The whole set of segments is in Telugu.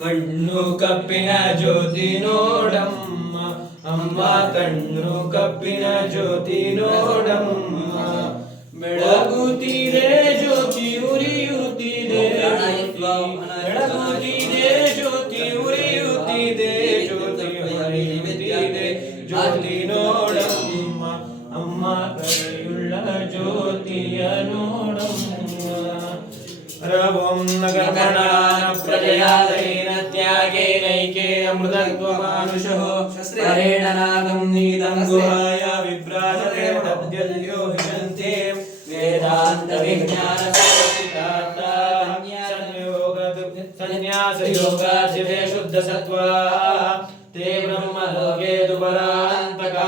ಕಣ್ಣು ಕಪ್ಪಿನ ಜ್ಯೋತಿ ನೋಡಮ್ಮ ಅಮ್ಮ ಕಣ್ಣು ಕಪ್ಪಿನ ಜ್ಯೋತಿ ನೋಡಮ್ಮ ಬೆಳಗುತ್ತಿದೆ सर्वं न कर्मणा प्रजयादेन त्यागेनैकेन मृदङ्गमानुषो शस्त्रेण नागं नीतं गुहाय विभ्राजते ते ब्रह्मलोके दुपरान्तका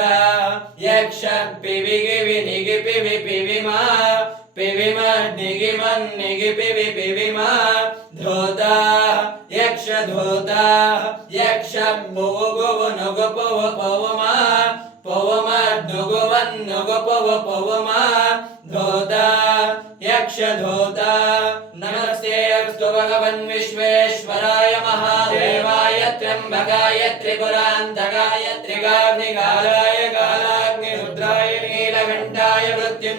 पव पवमा धोदा यक्ष धोदा यक्ष पिवि गिवि निगि पिवि पिविमा पिविम निगिमन् निगि पिवि पिविमा धोदा यक्ष धोदा यक्ष भुव गुव नुग पव पवमा पवमा नुगवन् नुग पव पवमा धोदा यक्ष धोदा नमस्ते अस्तु भगवन् विश्वेश्वराय महादेवाय त्र्यम्बकाय त्रिपुरान्तकाय त्रिगाग्निकालाय कालाग्निरुद्राय नीलकण्ठाय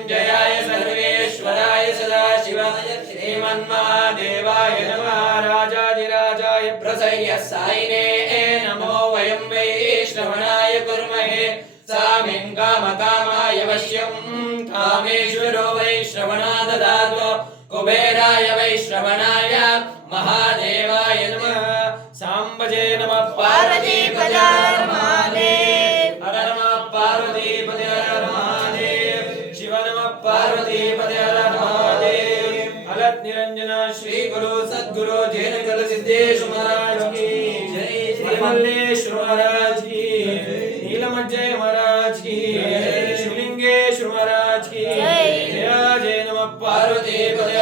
మృత్యుంజయాయ సర్వేశ్వరాయ సదాశివాయ శ్రీమన్మహాదేవాయ నమ రాజాదిరాజాయ ప్రసయ్య సాయినే నమో వయం వై శ్రవణాయ కుర్మహే సామిం కామకామాయ వశ్యం కామేశ్వరో వై శ్రవణా దదాతో కుబేరాయ వై శ్రవణాయ మహాదేవా महादेव निरंजन श्री गुरु सद्गुरु जैन कल सिद्धेश महाराज की जय। मल्लेश्वर महाराज की नीलमज्जय महाराज की शिवलिंगेश्वर महाराज की जय। जय नम। पार्वती पार्वतीपदे